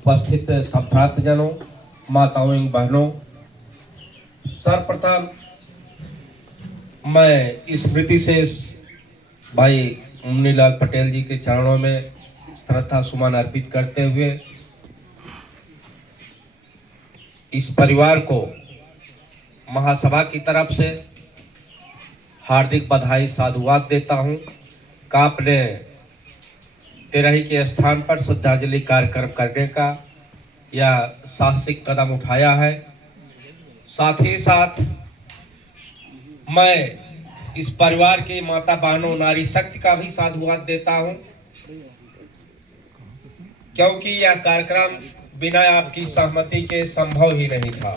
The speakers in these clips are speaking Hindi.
उपस्थित सब भ्रातजनों, माताओं एवं बहनों, सर्वप्रथम मैं स्मृति से भाई मुन्नीलाल पटेल जी के चरणों में श्रद्धा सुमन अर्पित करते हुए इस परिवार को महासभा की तरफ से हार्दिक बधाई साधुवाद देता हूं कि आपने तेरही के स्थान पर श्रद्धांजलि कार्यक्रम करने का यह साहसिक कदम उठाया है। साथ ही साथ मैं इस परिवार के माता बहनों नारी शक्ति का भी साधुवाद देता हूं, क्योंकि यह कार्यक्रम बिना आपकी सहमति के संभव ही नहीं था।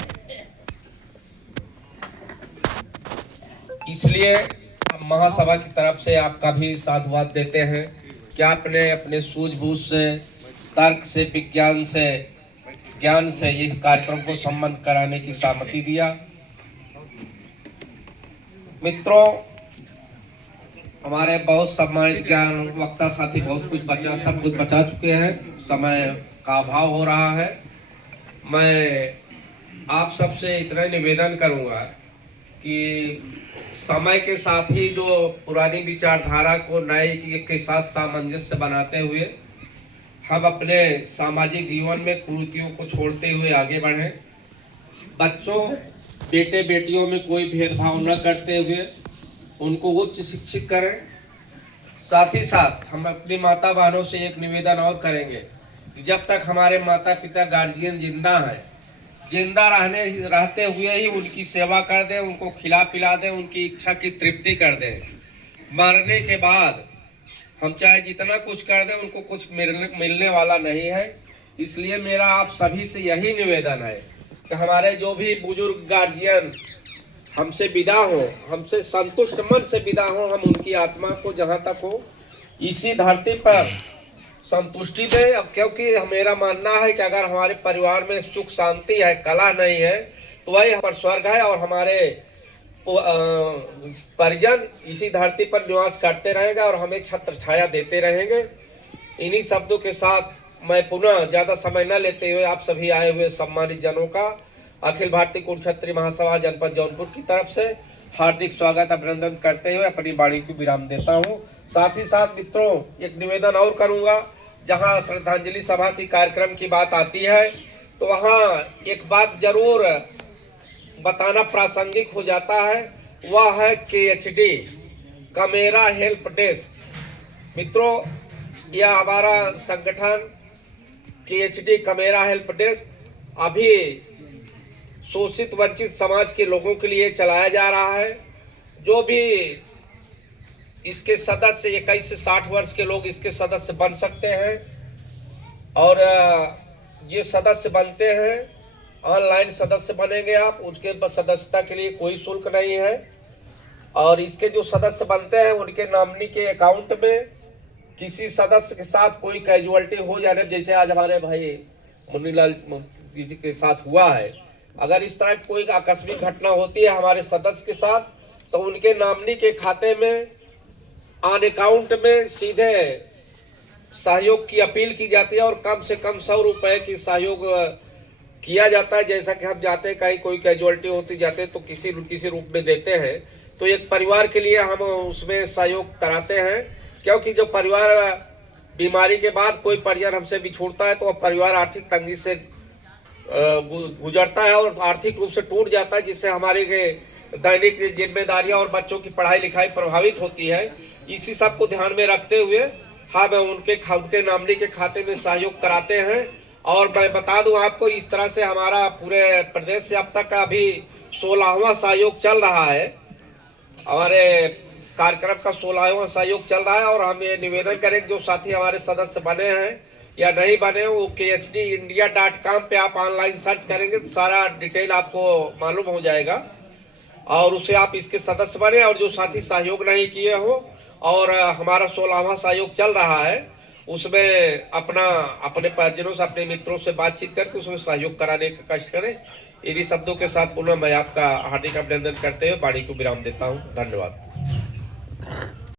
इसलिए हम महासभा की तरफ से आपका भी साधुवाद देते हैं कि आपने अपने सूझबूझ से, तर्क से, विज्ञान से, ज्ञान से इस कार्यक्रम को संपन्न कराने की सहमति दिया। मित्रों, हमारे बहुत सम्मानित ज्ञान वक्ता साथी सब कुछ बचा चुके हैं, समय का अभाव हो रहा है। मैं आप सबसे इतना निवेदन करूंगा कि समय के साथ ही जो पुरानी विचारधारा को नए के साथ सामंजस्य बनाते हुए हम अपने सामाजिक जीवन में कुरीतियों को छोड़ते हुए आगे बढ़ें। बच्चों, बेटे बेटियों में कोई भेदभाव न करते हुए उनको उच्च शिक्षित करें। साथ ही साथ हम अपनी माता बहनों से एक निवेदन और करेंगे कि जब तक हमारे माता पिता गार्जियन जिंदा हैं, जिंदा रहते हुए ही उनकी सेवा कर दें, उनको खिला पिला दें, उनकी इच्छा की तृप्ति कर दें। मरने के बाद हम चाहे जितना कुछ कर दें, उनको कुछ मिलने वाला नहीं है। इसलिए मेरा आप सभी से यही निवेदन है कि हमारे जो भी बुजुर्ग गार्जियन हमसे विदा हो, हमसे संतुष्ट मन से विदा हो, हम उनकी आत्मा को जहाँ तक हो इसी धरती पर संतुष्टि दे। अब क्योंकि मेरा मानना है कि अगर हमारे परिवार में सुख शांति है, कलह नहीं है, तो वही यहाँ पर स्वर्ग है और हमारे परिजन इसी धरती पर निवास करते रहेगा और हमें छत्र छाया देते रहेंगे। इन्हीं शब्दों के साथ मैं पुनः ज्यादा समय न लेते हुए आप सभी आए हुए सम्मानित जनों का अखिल भारतीय कुरुक्षेत्री महासभा जनपद जौनपुर की तरफ से हार्दिक स्वागत अभिनंदन करते हुए अपनी वाणी को विराम देता हूं। साथ ही साथ मित्रों, एक निवेदन और करूंगा, जहां श्रद्धांजलि सभा की कार्यक्रम की बात आती है तो वहां एक बात जरूर बताना प्रासंगिक हो जाता है, वह है KHD कमेरा हेल्प डेस्क। मित्रों, यह हमारा संगठन KHD कमेरा हेल्प डेस्क अभी शोषित वंचित समाज के लोगों के लिए चलाया जा रहा है। जो भी इसके सदस्य 21 से 60 वर्ष के लोग इसके सदस्य बन सकते हैं और ये सदस्य बनते हैं, ऑनलाइन सदस्य बनेंगे आप, उसके सदस्यता के लिए कोई शुल्क नहीं है। और इसके जो सदस्य बनते हैं उनके नॉमिनी के अकाउंट में किसी सदस्य के साथ कोई कैजुअलिटी हो जाने, जैसे आज हमारे भाई मुन्नीलाल जी के साथ हुआ है, अगर इस तरह कोई आकस्मिक घटना होती है हमारे सदस्य के साथ, तो उनके नॉमिनी के खाते में ऑन अकाउंट में सीधे सहयोग की अपील की जाती है और कम से कम 100 रुपए की सहयोग किया जाता है। जैसा कि हम जाते हैं कहीं कोई कैजुअलिटी होती जाते हैं तो किसी रूप में देते हैं, तो एक परिवार के लिए हम उसमें सहयोग कराते हैं। क्योंकि जो परिवार बीमारी के बाद कोई परिजन हमसे बिछुड़ता है तो वह परिवार आर्थिक तंगी से गुजरता है और आर्थिक रूप से टूट जाता है, जिससे हमारी दैनिक जिम्मेदारियां और बच्चों की पढ़ाई लिखाई प्रभावित होती है। इसी सब को ध्यान में रखते हुए हम उनके नॉमिनी के खाते में सहयोग कराते हैं। और मैं बता दूं आपको, इस तरह से हमारा पूरे प्रदेश से अब तक का अभी 16वां सहयोग चल रहा है। हमारे कार्यक्रम का 16वां सहयोग चल रहा है और हम ये निवेदन करें जो साथी हमारे सदस्य बने हैं या नहीं बने, वो KHDindia.com पे आप ऑनलाइन सर्च करेंगे तो सारा डिटेल आपको मालूम हो जाएगा और उससे आप इसके सदस्य बने। और जो साथी सहयोग नहीं किए हो और हमारा 16वां सहयोग चल रहा है, उसमें अपने परिजनों से, अपने मित्रों से बातचीत करके उसमें सहयोग कराने का कष्ट करें। इन्हीं शब्दों के साथ पुनः मैं आपका हार्दिक अभिनंदन करते हुए वाणी को विराम देता हूँ। धन्यवाद।